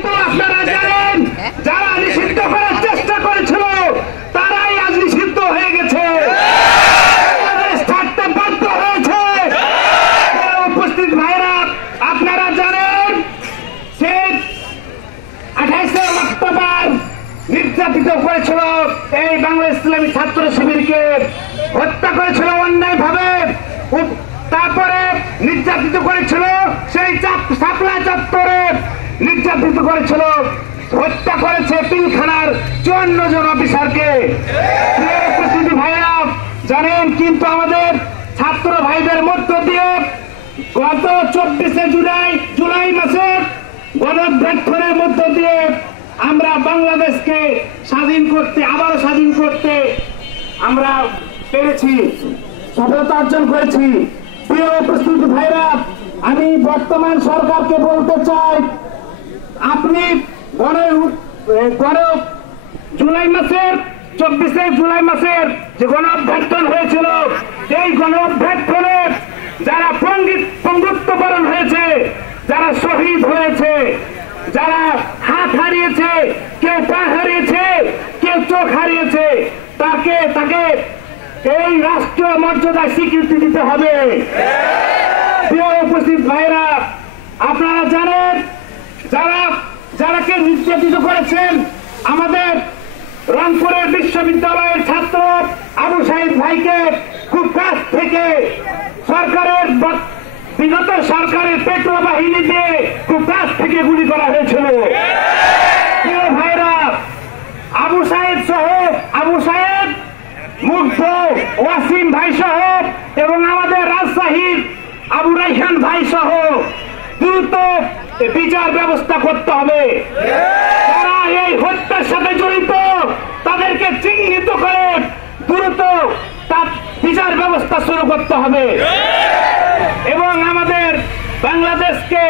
আপনারা জানেন যারা নিষিদ্ধ করার চেষ্টা করেছিল তারাই আজ নিষিদ্ধ হয়ে গেছে, থাকতে বাধ্য হয়েছে। উপস্থিত ভাইরা, আপনারা জানেন সে 28 অক্টোবর নির্যাতিত করেছিল এই বাংলাদেশ ইসলামী ছাত্র শিবিরকে, হত্যা করেছিল অন্যায় ভাবে, তারপরে নির্যাতিত করেছিল সেই শাপলা চত্বরে, নির্যাতিত করেছিল, হত্যা করেছে পিলখানার 54 জন অফিসারকে। উপস্থিতি ভাইরা জানেন, কিন্তু আমাদের ছাত্র ভাইদের মধ্য দিয়ে গত 24 জুলাই মাসের গণঅভ্যুত্থানের মধ্য দিয়ে আমরা বাংলাদেশকে স্বাধীন করতে, আবারও স্বাধীন করতে আমরা পেরেছি, সফলতা অর্জন করেছি। প্রিয় উপস্থিতি ভাইরা, আমি বর্তমান সরকারকে বলতে চাই, আপনি 24 জুলাই মাসের যে গণঅভ্যুত্থান হয়েছিল, এই গণঅভ্যুত্থানে যারা পঙ্গুত্ববরণ হয়েছে, যারা শহীদ হয়েছে, যারা হাত হারিয়েছে, কেউ পা হারিয়েছে, কেউ চোখ হারিয়েছে, তাকে এই রাষ্ট্রীয় মর্যাদা স্বীকৃতি দিতে হবে। প্রিয় উপস্থিত ভাইরা, আপনারা জানেন যারাকে নির্যাতিত করেছেন আমাদের রংপুরের বিশ্ববিদ্যালয়ের ছাত্র আবু সাইদ ভাইকে খুব কাছ থেকে বিগত সরকারের পেট্রো বাহিনী দিয়ে খুব কাছ থেকে গুলি করা হয়েছিল। প্রিয় ভাইরা, আবু সাইদ মুগ্ধ, ওয়াসিম ভাই সহ এবং আমাদের রাজশাহীর আবু রাইহান ভাই সহ দ্রুত বিচার ব্যবস্থা করতে হবে। যারা এই হত্যার সাথে জড়িত তাদেরকে চিহ্নিত করে দ্রুত তার বিচার ব্যবস্থা শুরু করতে হবে এবং আমাদের বাংলাদেশকে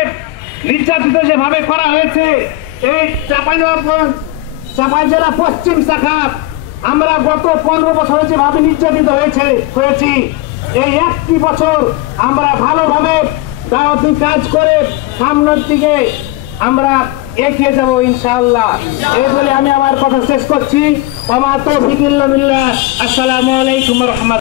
নির্যাতিত যেভাবে করা হয়েছে, এই চাঁপাই জেলা পশ্চিম শাখা আমরা গত 15 বছরে যেভাবে নির্যাতিত হয়েছি, এই একটি বছর আমরা ভালোভাবে দাওয়াতি কাজ করে সামনের দিকে আমরা এগিয়ে যাব ইনশাআল্লাহ। এই বলে আমি আমার কথা শেষ করছি। ওয়া মা তাওফীক ইল্লা বিল্লাহ। আসসালামু আলাইকুম ওয়া রাহমাতুল্লাহ।